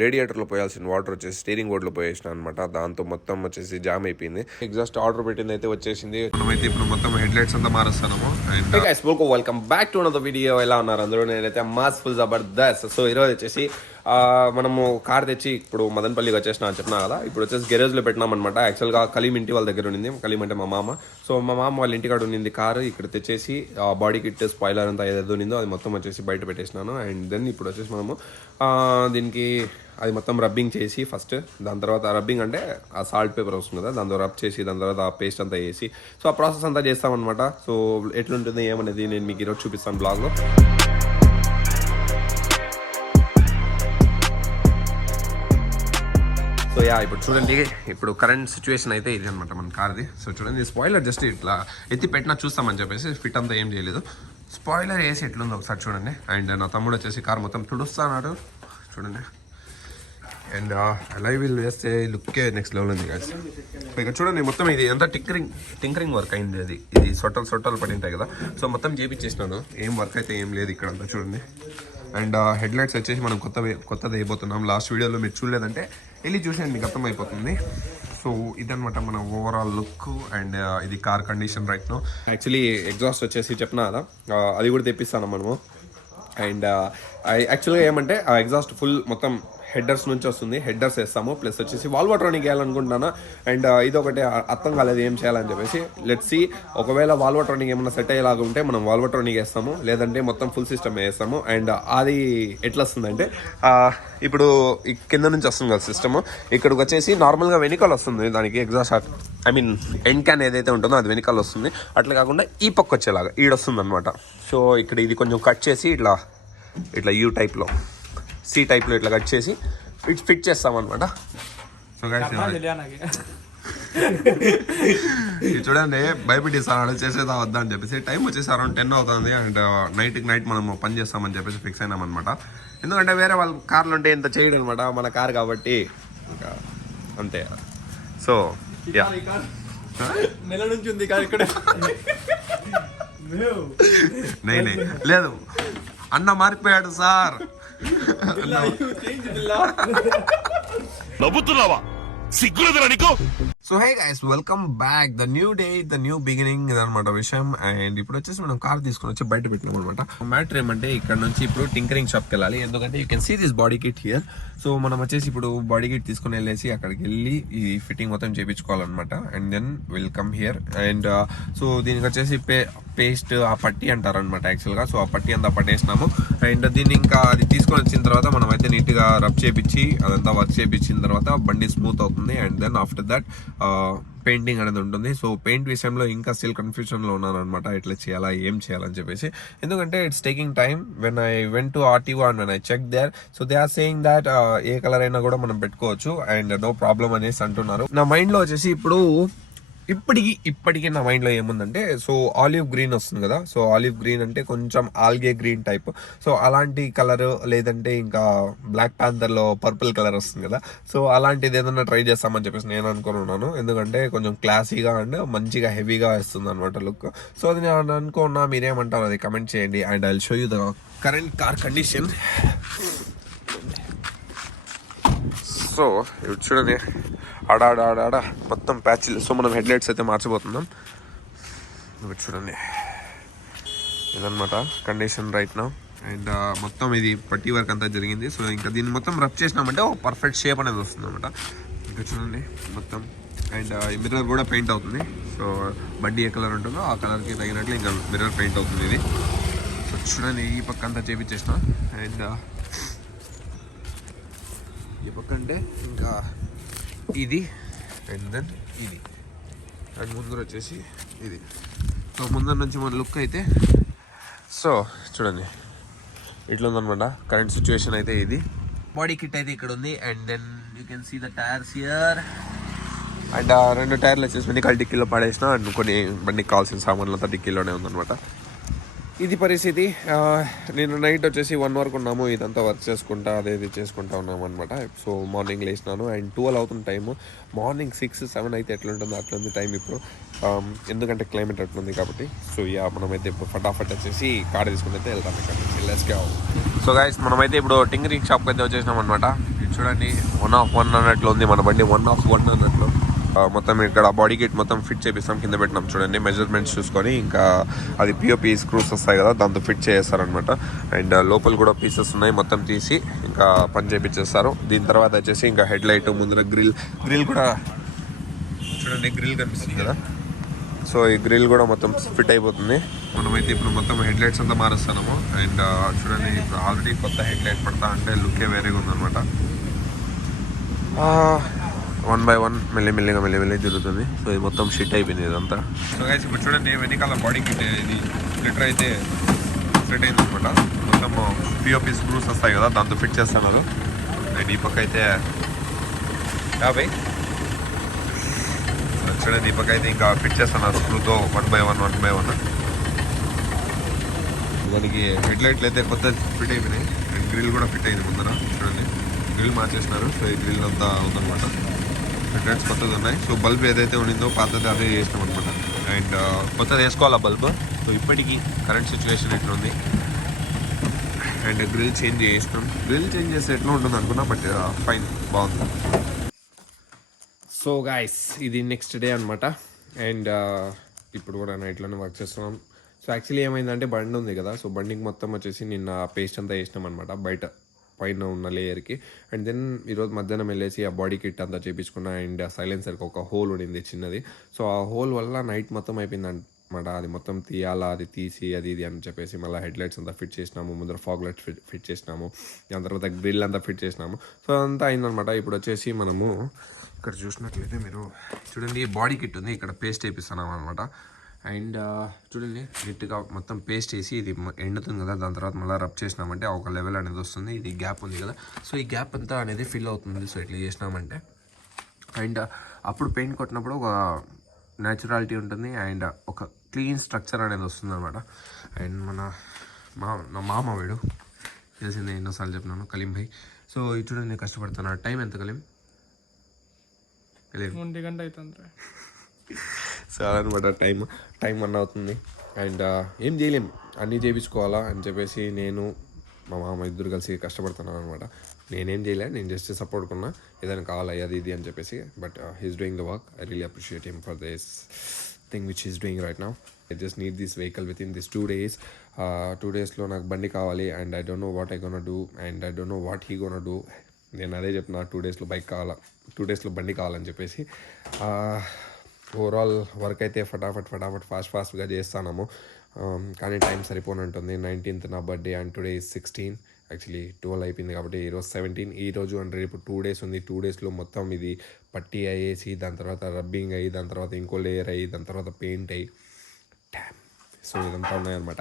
రేడియేటర్లో పోయాల్సిన water వచ్చేసి steering బోర్డ్లో పోయేసిన అనమాట. దాంతో మొత్తం వచ్చేసి జామ్ అయిపోయింది. ఎగ్జాస్ట్ ఆర్డర్ పెట్టింది అయితే వచ్చేసింది. మనమైతే ఇప్పుడు మొత్తం హెడ్ లైట్స్ అంతా మారుస్తాము. And guys welcome back to another video. ఎలా ఉన్నారు అందరూ? నేనైతే మాస్ ఫుల్ జబర్దస్త్. సో ఈరోజు వచ్చేసి మనము కార్ తెచ్చి ఇప్పుడు మదనపల్లికి వచ్చేసిన అని చెప్పినా కదా. ఇప్పుడు వచ్చేసి గెరేజ్లో పెట్టినాం అనమాట. యాక్చువల్గా కలీం ఇంటి వాళ్ళ దగ్గర ఉండింది. కలీం అంటే మా మామ. సో మా మామ వాళ్ళ ఇంటికాడ ఉండింది కారు. ఇక్కడ తెచ్చేసి బాడీ కిట్ స్పాయిలర్ అంతా ఏదో ఉండిందో అది మొత్తం వచ్చేసి బయట పెట్టేసినాను. అండ్ దెన్ ఇప్పుడు వచ్చేసి మనము దీనికి అది మొత్తం రబ్బింగ్ చేసి ఫస్ట్, దాని తర్వాత రబ్బింగ్ అంటే ఆ సాల్ట్ పేపర్ వస్తుంది కదా, దాని తర్వాత రబ్ చేసి దాని తర్వాత ఆ పేస్ట్ అంతా వేసి సో ఆ ప్రాసెస్ అంతా చేస్తామన్నమాట. సో ఎట్లుంటుంది ఏమనేది నేను మీకు ఈరోజు చూపిస్తాను బ్లాగ్లో. సో ఇప్పుడు చూడండి, ఇప్పుడు కరెంట్ సిచ్యువేషన్ అయితే ఇది అనమాట మన కార్ది. సో చూడండి, స్పాయిలర్ జస్ట్ ఇట్లా ఎత్తి పెట్టినా చూస్తామని చెప్పేసి ఫిట్ అంతా ఏం చేయలేదు. స్పాయిలర్ వేసి ఎట్లుందో ఒకసారి చూడండి. అండ్ నా తమ్ముడు వచ్చేసి కార్ మొత్తం తుడుస్తున్నాడు చూడండి. అండ్ అలై వీల్ వేస్తే లుక్కే నెక్స్ట్ లెవెల్ ఉంది గాయ్స్. ఇక చూడండి, మొత్తం ఇది ఎంత టింకరింగ్ వర్క్ అయింది. ఇది సొట్టలు పడి ఉంటాయి కదా. సో మొత్తం చేపించేసినాను. ఏం వర్క్ అయితే ఏం లేదు ఇక్కడ అంతా చూడండి. అండ్ హెడ్ లైట్స్ వచ్చేసి మనం కొత్తది వేయబోతున్నాం. లాస్ట్ వీడియోలో మీరు చూడలేదంటే వెళ్ళి చూసేయండి, మీకు అర్థమైపోతుంది. సో ఇదనమాట మన ఓవరాల్ లుక్. అండ్ ఇది car condition right no. Actually exhaust వచ్చేసి చెప్పినా కదా, అది కూడా తెప్పిస్తాను మనము. అండ్ యాక్చువల్గా ఏమంటే ఆ ఎగ్జాస్ట్ ఫుల్ మొత్తం హెడ్డర్స్ నుంచి వస్తుంది. హెడ్డర్స్ వేస్తాము, ప్లస్ వచ్చేసి వాల్వాట్రానిక్ వేయాలనుకుంటున్నాను. అండ్ ఇది ఒకటి అర్థం కాలేదు ఏం చేయాలని చెప్పేసి. లెట్స్ సీ, ఒకవేళ వాల్వాట్రానిక్ ఏమన్నా సెట్ అయ్యేలాగా ఉంటే మనం వాల్వాట్రానిక్ వేస్తాము, లేదంటే మొత్తం ఫుల్ సిస్టమ్ వేస్తాము. అండ్ అది ఎట్లా వస్తుందంటే ఇప్పుడు కింద నుంచి వస్తుంది కదా సిస్టమ్, ఇక్కడికి వచ్చేసి నార్మల్గా వెనికల్ వస్తుంది దానికి exhaust, I mean end can ఏదైతే ఉంటుందో అది వెనికల్ వస్తుంది. అట్లా కాకుండా ఈ పక్క వచ్చేలాగా ఈడొస్తుంది అనమాట. సో ఇక్కడ ఇది కొంచెం కట్ చేసి ఇట్లా యూ టైప్లో సి టైప్లో ఇట్లా కట్ చేసి ఫిట్ చేస్తామన్నమాట. సో గైస్ ఇది చూడండి, భయపెట్టిస్తాను చేసేదా వద్దా అని చెప్పేసి. టైం వచ్చేసి అరౌండ్ 10 అవుతుంది. అండ్ నైట్ మనం పని చేస్తామని చెప్పేసి ఫిక్స్ అయినామన్నమాట. ఎందుకంటే వేరే వాళ్ళ కార్లు ఉంటే ఇంత చేయడం అనమాట, మన కార్ కాబట్టి ఇంకా అంతే. సో నెల నుంచి ఉంది కార్ ఇక్కడ. లేదు అన్న మారిపోయాడు సార్. నవ్వుతున్నావా? సిగ్గులేదురా నీకు? So hey guys, welcome back. The new day, the new beginning ఇదనమాట విషయం. అండ్ ఇప్పుడు వచ్చేసి మనం కార్ తీసుకుని వచ్చి బయట పెట్టినాం అనమాట. మ్యాటర్ ఏమంటే ఇక్కడ నుంచి ఇప్పుడు టింకరింగ్ షాప్కి వెళ్ళాలి. ఎందుకంటే you can see this body kit here. So మనం వచ్చేసి ఇప్పుడు బాడీ కిట్ తీసుకుని వెళ్ళేసి అక్కడికి వెళ్ళి ఈ ఫిట్టింగ్ మొత్తం చేయించుకోవాలన్నమాట. And then will come here. And so దీనికి వచ్చేసి పేస్ట్ ఆ పట్టి అంటారనమాట యాక్చువల్గా. సో ఆ పట్టి అంతా పట్టేసినాము. అండ్ దీన్ని ఇంకా అది తీసుకొని వచ్చిన తర్వాత మనం అయితే నీట్గా రబ్ చేపించి అదంతా వర్క్ చేపించిన తర్వాత బండి స్మూత్ అవుతుంది. And then after that painting అనేది ఉంటుంది. సో పెయింట్ విషయంలో ఇంకా స్టిల్ కన్ఫ్యూజన్లో ఉన్నాను అనమాట, ఎట్లా చేయాలా ఏం చేయాలని చెప్పేసి. ఎందుకంటే it's taking time. When I went to RTO and when I check there, so they are saying that ఏ కలర్ అయినా కూడా మనం పెట్టుకోవచ్చు అండ్ నో ప్రాబ్లం అనేసి అంటున్నారు. నా మైండ్లో వచ్చేసి ఇప్పటికీ నా మైండ్లో ఏముందంటే, సో ఆలివ్ గ్రీన్ వస్తుంది కదా. సో ఆలివ్ గ్రీన్ అంటే కొంచెం ఆల్గే గ్రీన్ టైప్. సో అలాంటి కలర్, లేదంటే ఇంకా బ్లాక్ ప్యాంథర్లో పర్పుల్ కలర్ వస్తుంది కదా. సో అలాంటిది ఏదన్నా ట్రై చేస్తామని చెప్పేసి నేను అనుకున్నాను. ఎందుకంటే కొంచెం క్లాసీగా అండ్ మంచిగా హెవీగా వస్తుంది అనమాట లుక్. సో అది నేను అనుకున్నా, మీరేమంటారు అది కమెంట్ చేయండి. And I will show you the current car condition. So ఇప్పుడు చూడండి, ఆడ మొత్తం ప్యాచ్లు. సో మనం హెడ్ లైట్స్ అయితే మార్చబోతున్నాం. ఇప్పుడు చూడండి, ఇదనమాట కండిషన్ రైట్ నౌ. అండ్ మొత్తం ఇది పట్టి వర్క్ అంతా జరిగింది. సో ఇంకా దీన్ని మొత్తం రబ్ చేసినామంటే ఒక పర్ఫెక్ట్ షేప్ అనేది వస్తుంది అనమాట. ఇంకా చూడండి మొత్తం. అండ్ ఈ మిర్రర్ కూడా పెయింట్ అవుతుంది. సో బండి ఏ కలర్ ఉంటుందో ఆ కలర్కి తగినట్లు ఇంకా మిర్రర్ పెయింట్ అవుతుంది ఇది. సో చూడండి, ఈ పక్క అంతా చేపించేసిన. అండ్ ఈ పక్క అంటే ఇంకా ఇది, అండ్ దెన్ ఇది, అండ్ ముందర వచ్చేసి ఇది. సో ముందర నుంచి మన లుక్ అయితే సో చూడండి ఇట్లా ఉందనమాట కరెంట్ సిచ్యువేషన్ అయితే. ఇది బాడీ కిట్ అయితే ఇక్కడ ఉంది. And then you can see the tyres here. And 2 టైర్లు వచ్చేసి వెనకాల డిక్కీలో పడేసిన. అండ్ కొన్ని బండికి కావాల్సిన సామాన్లు అంతా డిక్కీలోనే ఉందనమాట. ఇది పరిస్థితి. నేను నైట్ వచ్చేసి 1 వరకు ఉన్నాము, ఇదంతా వర్క్ చేసుకుంటా అదేది చేసుకుంటా ఉన్నాము అనమాట. సో మార్నింగ్ లేచినాను అండ్ 12 అవుతుంది టైము. మార్నింగ్ 6-7 అయితే ఎట్లుంటుందో అట్లుంది టైం ఇప్పుడు. ఎందుకంటే క్లైమేట్ అట్లుంది కాబట్టి. సో మనమైతే ఇప్పుడు ఫటాఫట్ వచ్చేసి కార్ తీసుకుని అయితే వెళ్తాం ఇక్కడ నుంచి. Let's go. సో గైస్, మనమైతే ఇప్పుడు టింకరింగ్ షాప్కి అయితే వచ్చేసినాం అనమాట. చూడండి 1/1 అన్నట్లు ఉంది మన బండి 1/1 అన్నట్లు మొత్తం ఇక్కడ బాడీ కిట్ మొత్తం ఫిట్ చేపిస్తాం కింద పెట్టినాం చూడండి మెజర్మెంట్స్ చూసుకొని ఇంకా అది పిఓపి స్క్రూస్ వస్తాయి కదా దాంతో ఫిట్ చేస్తారనమాట అండ్ లోపల కూడా పీసెస్ ఉన్నాయి మొత్తం తీసి ఇంకా పని చేపించేస్తారు దీని తర్వాత వచ్చేసి ఇంకా హెడ్ లైట్ ముందర గ్రిల్ కూడా చూడండి గ్రిల్ కనిపిస్తుంది కదా సో ఈ గ్రిల్ కూడా మొత్తం ఫిట్ అయిపోతుంది మనమైతే ఇప్పుడు మొత్తం హెడ్ లైట్స్ అంతా మారుస్తున్నాము అండ్ చూడండి ఇప్పుడు ఆల్రెడీ కొత్త హెడ్ లైట్ పడతా అంటే లుక్కే వేరేగా ఉందన్నమాట 1 by 1 మెల్లి జరుగుతుంది సో ఇది మొత్తం షిట్ అయిపోయింది ఇదంతా సో గైస్ ఇప్పుడు చూడండి వెనకాల బాడీ కిట్ ఇది లిటర్ అయితే సెట్ అయింది అనమాట మొత్తం పిఓపి స్క్రూస్ వస్తాయి కదా దాంతో ఫిట్ చేస్తున్నారు అండ్ ఈ పక్క అయితే 50 చూడండి ఈ పక్క అయితే ఇంకా ఫిట్ చేస్తున్నారు స్క్రూతో 1 by 1 దానికి హెడ్ లైట్లు అయితే కొత్త ఫిట్ అయిపోయినాయి అండ్ గ్రిల్ కూడా ఫిట్ అయింది ముందర చూడండి గ్రిల్ మార్చేసినారు సో ఈ గ్రిల్ అంతా ఉందన్నమాట హెడ్ లైట్స్ కొత్తది ఉన్నాయి సో బల్బ్ ఏదైతే ఉండిందో పాతది అదే చేసినాం అనమాట అండ్ కొత్తది వేసుకోవాలి ఆ బల్బ్ సో ఇప్పటికీ కరెంట్ సిచ్యువేషన్ ఎట్లా ఉంది అండ్ గ్రిల్ చేంజ్ చేసినాం గ్రిల్ చేంజ్ చేస్తే ఎట్లా ఉంటుంది అనుకున్నా బట్ ఫైన్ బాగుంది సో గాయస్ ఇది నెక్స్ట్ డే అనమాట అండ్ ఇప్పుడు కూడా నైట్లోనే వర్క్ చేస్తున్నాం సో యాక్చువల్లీ ఏమైందంటే బండి ఉంది కదా సో బండికి మొత్తం వచ్చేసి నిన్న పేస్ట్ అంతా వేసినాం అనమాట బయట పైన ఉన్న లేయర్కి అండ్ దెన్ ఈరోజు మధ్యాహ్నం వెళ్ళేసి ఆ బాడీ కిట్ అంతా చేయించుకున్నా అండ్ సైలెన్సర్కి ఒక హోల్ ఉండింది చిన్నది సో ఆ హోల్ వల్ల నైట్ మొత్తం అయిపోయింది అనమాట అది మొత్తం తీయాలా అది తీసి అది ఇది అని చెప్పేసి మళ్ళీ హెడ్ లైట్స్ అంతా ఫిట్ చేసినాము ముందర ఫాగ్ లైట్స్ ఫిట్ చేసినాము దాని తర్వాత గ్రిల్ అంతా ఫిట్ చేసినాము సో అదంతా అయిందనమాట ఇప్పుడు వచ్చేసి మనము ఇక్కడ చూసినట్లయితే మీరు చూడండి బాడీ కిట్ ఉంది ఇక్కడ పేస్ట్ వేపిస్తున్నాం అనమాట అండ్ చూడండి నీట్గా మొత్తం పేస్ట్ వేసి ఇది ఎండుతుంది కదా దాని తర్వాత మళ్ళీ రబ్ చేసినామంటే ఒక లెవెల్ అనేది వస్తుంది ఇది గ్యాప్ ఉంది కదా సో ఈ గ్యాప్ అంతా అనేది ఫిల్ అవుతుంది సో ఇట్లా చేసినామంటే అండ్ అప్పుడు పెయింట్ కొట్టినప్పుడు ఒక న్యాచురాలిటీ ఉంటుంది అండ్ ఒక క్లీన్ స్ట్రక్చర్ అనేది వస్తుంది అనమాట అండ్ నా మామ వీడు తెలిసిందే ఎన్నోసార్లు చెప్పినాను కలీం భాయ్ సో ఇది చూడండి కష్టపడుతున్నాను టైం ఎంత కలీం 1 గంట అవుతుంది సో అనమాట టైం 1 అవుతుంది అండ్ ఏం చేయలేం అన్నీ చేయించుకోవాలా అని చెప్పేసి నేను మా మామ ఇద్దరు కలిసి కష్టపడుతున్నాను అనమాట నేనేం చేయలే నేను జస్ట్ సపోర్ట్ కొన్నా ఏదైనా కావాలా అది ఇది అని చెప్పేసి but he's doing the work I really appreciate him for this thing which is doing right now I just need this vehicle with in this 2 days 2 daysలో నాకు బండి కావాలి and I don't know what I gonna do and I don't know what he gonna do నేను అదే చెప్పిన 2 daysలో bike కావాలా 2 daysలో బండి కావాలని చెప్పేసి ఓవరాల్ వర్క్ అయితే ఫటాఫట్ ఫాస్ట్గా చేస్తాము కానీ టైం సరిపోనంటుంది 19th నా బర్త్డే అండ్ టుడే 16 యాక్చువల్లీ 12 అయిపోయింది కాబట్టి ఈరోజు 17 ఈరోజు అండ్ రేపు 2 days ఉంది 2 daysలో మొత్తం ఇది పట్టి అయ్యేసి దాని తర్వాత రబ్బింగ్ అయ్యి దాని తర్వాత ఇంకో లేయర్ అయ్యి దాని తర్వాత పెయింట్ అయ్యి సో ఇదంతా ఉన్నాయన్నమాట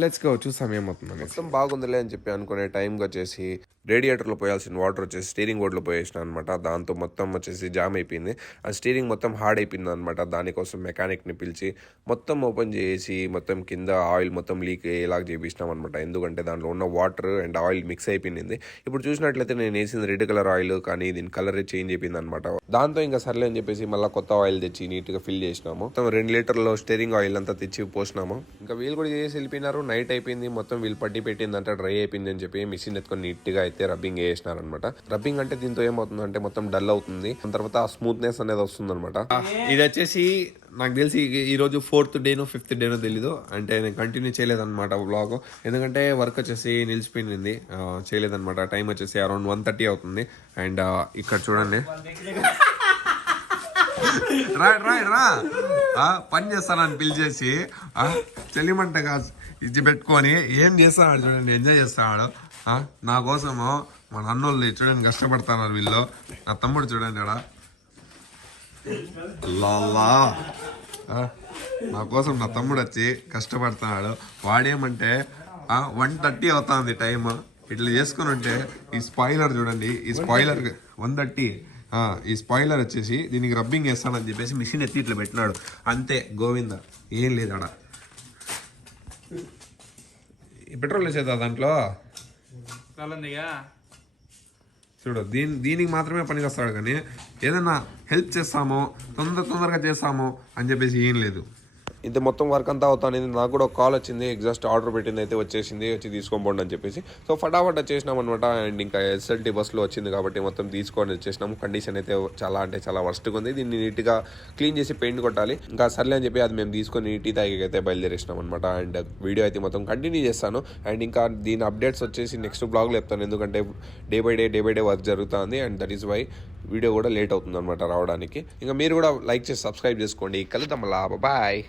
లెట్స్ గో చూసాం ఏమవుతుంది మొత్తం బాగుందిలే అని చెప్పి అనుకునే టైంకి వచ్చేసి రేడియేటర్లో పోయాల్సిన వాటర్ వచ్చేసి స్టీరింగ్ బోర్డ్లో పోయేసిన అనమాట దాంతో మొత్తం వచ్చేసి జామ్ అయిపోయింది ఆ స్టీరింగ్ మొత్తం హార్డ్ అయిపోయింది అనమాట దానికోసం మెకానిక్ని పిలిచి మొత్తం ఓపెన్ చేసి మొత్తం కింద ఆయిల్ మొత్తం లీక్ అయ్యేలాగా చేపించినాం అనమాట ఎందుకంటే దాంట్లో ఉన్న వాటర్ అండ్ ఆయిల్ మిక్స్ అయిపోయింది ఇప్పుడు చూసినట్లయితే నేను వేసింది రెడ్ కలర్ ఆయిల్ కానీ దీని కలర్ చేంజ్ అయిపోయింది అనమాట దాంతో ఇంకా సర్లే అని చెప్పేసి మళ్ళీ కొత్త ఆయిల్ తెచ్చి నీట్గా ఫిల్ చేసినాము మొత్తం 2 లీటర్లో స్టీరింగ్ ఆయిల్ అంతా తెచ్చి పోసినాము ఇంకా వీళ్ళు కూడా చేసి వెళ్ళిపోయినారు నైట్ అయిపోయింది మొత్తం వీళ్ళు పట్టి పెట్టిందంటే డ్రై అయిపోయింది అని చెప్పి మిషన్ ఎత్తుకొని నీట్గా అయితే రబ్బింగ్ వేసినారనమాట రబ్బింగ్ అంటే దీంతో ఏమవుతుంది అంటే మొత్తం డల్ అవుతుంది దాని తర్వాత ఆ స్మూత్నెస్ అనేది వస్తుంది అనమాట ఇది వచ్చేసి నాకు తెలిసి ఈరోజు 4th డేనో 5th డేనో తెలీదు అంటే నేను కంటిన్యూ చేయలేదన్నమాట వ్లాగ్ ఎందుకంటే వర్క్ వచ్చేసి నిలిచిపోయింది చేయలేదన్నమాట టైం వచ్చేసి అరౌండ్ 1:30 అవుతుంది అండ్ ఇక్కడ చూడండి రా పని చేస్తానని పిలిచేసి చెల్లిమంటగా ఇది పెట్టుకొని ఏం చేస్తాడు చూడండి ఎంజాయ్ చేస్తాడు నా కోసము మన అన్నోళ్ళు చూడండి కష్టపడతారు వీళ్ళు నా తమ్ముడు చూడండి ఇక్కడ నా కోసం నా తమ్ముడు వచ్చి కష్టపడుతున్నాడు వాడేమంటే 1:30 అవుతుంది టైం ఇట్లా చేసుకుని ఉంటే ఈ స్పాయిలర్ చూడండి ఈ స్పాయిలర్ 1:30 ఈ స్పాయిలర్ వచ్చేసి దీనికి రబ్బింగ్ వేస్తానని చెప్పేసి మిషన్ ఎత్తి ఇట్లా పెట్టినాడు అంతే గోవింద ఏం లేదు ఆడ పెట్రోల్ వేసేదా దాంట్లో చూడు దీనికి మాత్రమే పనికి వస్తాడు కానీ ఏదన్నా హెల్ప్ చేస్తామో తొందరగా చేస్తామో అని చెప్పేసి ఏం లేదు ఇంత మొత్తం వర్క్ అంతా అవుతాను నాకు కూడా ఒక కాల్ వచ్చింది, ఎగ్జాస్ట్ ఆర్డర్ పెట్టింది అయితే వచ్చేసింది, వచ్చి తీసుకొని పోండి అని చెప్పేసి. సో ఫటాఫట్ వచ్చేసినాం అనమాట. అండ్ ఇంకా ఎస్ఎల్టీ బస్సులో వచ్చింది కాబట్టి మొత్తం తీసుకొని వచ్చేసినాము. కండిషన్ అయితే చాలా అంటే చాలా వర్స్ట్గా ఉంది. దీన్ని నీట్గా క్లీన్ చేసి పెయింట్ కొట్టాలి. ఇంకా సర్లే అని చెప్పి అది మేము తీసుకొని టీ తాగి అయితే బయలుదేరేసినాం అనమాట. అండ్ వీడియో అయితే మొత్తం కంటిన్యూ చేస్తాను. అండ్ ఇంకా దీని అప్డేట్స్ వచ్చేసి నెక్స్ట్ బ్లాగ్లో చెప్తాను, ఎందుకంటే డే బై డే వర్క్ జరుగుతుంది. And that is why video కూడా లేట్ అవుతుంది అనమాట రావడానికి. ఇంకా మీరు కూడా లైక్ చేసి సబ్స్క్రైబ్ చేసుకోండి. కలుద్దాం, బాయ్.